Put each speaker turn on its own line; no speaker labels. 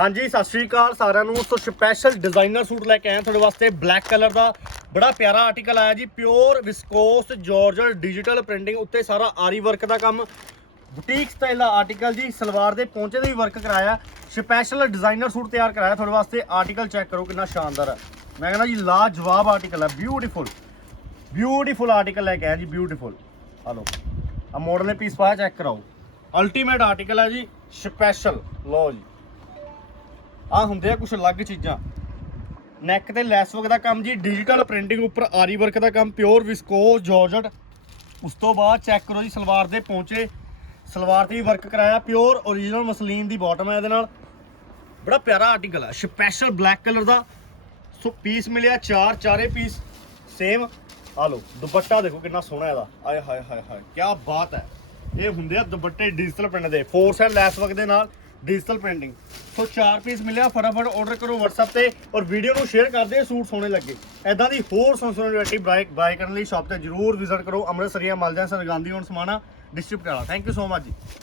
ਹਾਂਜੀ, ਸਤਿ ਸ਼੍ਰੀ ਅਕਾਲ ਸਾਰਿਆਂ ਨੂੰ। ਸੋ ਸਪੈਸ਼ਲ ਡਿਜ਼ਾਈਨਰ ਸੂਟ ਲੈ ਕੇ ਆਏ ਤੁਹਾਡੇ ਵਾਸਤੇ। ਬਲੈਕ ਕਲਰ ਦਾ ਬੜਾ ਪਿਆਰਾ ਆਰਟੀਕਲ ਆਇਆ ਜੀ। Pure viscose georgette digital printing ਉੱਤੇ ਸਾਰਾ ਆਰੀ ਵਰਕ ਦਾ ਕੰਮ। ਬੁਟੀਕ ਸਟਾਈਲ ਦਾ ਆਰਟੀਕਲ ਜੀ, ਸਲਵਾਰ ਦੇ ਪਹੁੰਚੇ ਦੇ ਵੀ ਵਰਕ ਕਰਾਇਆ। ਸਪੈਸ਼ਲ ਡਿਜ਼ਾਈਨਰ ਸੂਟ ਤਿਆਰ ਕਰਾਇਆ ਤੁਹਾਡੇ ਵਾਸਤੇ। ਆਰਟੀਕਲ ਚੈੱਕ ਕਰੋ ਕਿੰਨਾ ਸ਼ਾਨਦਾਰ ਹੈ। ਮੈਂ ਕਹਿੰਦਾ ਜੀ, ਲਾਜਵਾਬ ਆਰਟੀਕਲ ਹੈ। ਬਿਊਟੀਫੁਲ ਬਿਊਟੀਫੁਲ ਆਰਟੀਕਲ ਲੈ ਕੇ ਆਇਆ ਜੀ ਬਿਊਟੀਫੁਲ ਹਲੋ ਲਓ ਆ ਮਾਡਲ ਨੇ ਪੀਸ ਪਾਇਆ ਚੈੱਕ ਕਰਾਓ। ਅਲਟੀਮੇਟ ਆਰਟੀਕਲ ਹੈ ਜੀ ਸਪੈਸ਼ਲ ਲਓ ਜੀ। ਆ ਹੁੰਦੇ ਆ ਕੁਝ ਅਲੱਗ ਚੀਜ਼ਾਂ। ਨੈਕ ਤੇ ਲੈਸ ਵਰਕ ਦਾ ਕੰਮ ਜੀ ਡਿਜੀਟਲ ਪ੍ਰਿੰਟਿੰਗ ਉੱਪਰ ਆਰੀ ਵਰਕ ਦਾ ਕੰਮ ਪਿਓਰ ਵਿਸਕੋ ਜਾਰਜਟ ਉਸ ਤੋਂ ਬਾਅਦ ਚੈੱਕ ਕਰੋ ਜੀ, ਸਲਵਾਰ ਦੇ ਪਹੁੰਚੇ ਸਲਵਾਰ ਤੇ ਵੀ ਵਰਕ ਕਰਾਇਆ ਪਿਓਰ origignal ਮਸਲੀਨ ਦੀ ਬਾਟਮ ਹੈ ਇਹਦੇ ਨਾਲ। ਬੜਾ ਪਿਆਰਾ ਆਰਟੀਕਲ ਹੈ ਸਪੈਸ਼ਲ ਬਲੈਕ ਕਲਰ ਦਾ। ਸੋ ਪੀਸ ਮਿਲਿਆ, ਚਾਰ ਚਾਰੇ ਪੀਸ ਸੇਮ ਆ ਲਓ, ਦੁਪੱਟਾ ਦੇਖੋ ਕਿੰਨਾ ਸੋਹਣਾ ਇਹਦਾ। ਆਏ ਹਾਏ ਹਾਏ ਹਾਏ ਕੀ ਬਾਤ ਹੈ। ਇਹ ਹੁੰਦੇ ਆ ਦੁਪੱਟੇ ਡਿਜੀਟਲ ਪ੍ਰਿੰਟ ਦੇ ਫੋਰ ਸਾਈਡ ਲੈਸ ਵਰਕ ਦੇ ਨਾਲ ਡਿਜੀਟਲ ਪ੍ਰਿੰਟਿੰਗ ਸੋ ਚਾਰ ਪੀਸ ਮਿਲਿਆ। ਫਟਾਫਟ ਆਰਡਰ ਕਰੋ WhatsApp ਤੇ ਔਰ ਵੀਡੀਓ ਨੂੰ ਸ਼ੇਅਰ ਕਰ ਦਿਓ ਸੂਟ ਸੋਹਣੇ ਲੱਗੇ। ਐਦਾਂ ਦੀ ਹੋਰ ਸੋਹਣੀ ਸੋਹਣੀ ਵੈਰਾਈਟੀ ਬਾਈ ਬਾਈ ਕਰਨ ਲਈ ਸ਼ਾਪ ਤੇ ਜਰੂਰ ਵਿਜ਼ਿਟ ਕਰੋ। ਅੰਮ੍ਰਿਤਸਰੀਆ, ਮਲਜਾ ਸਰਗਾਂਧੀ ਹੁਣ Samana district Patiala thank you so much ਜੀ।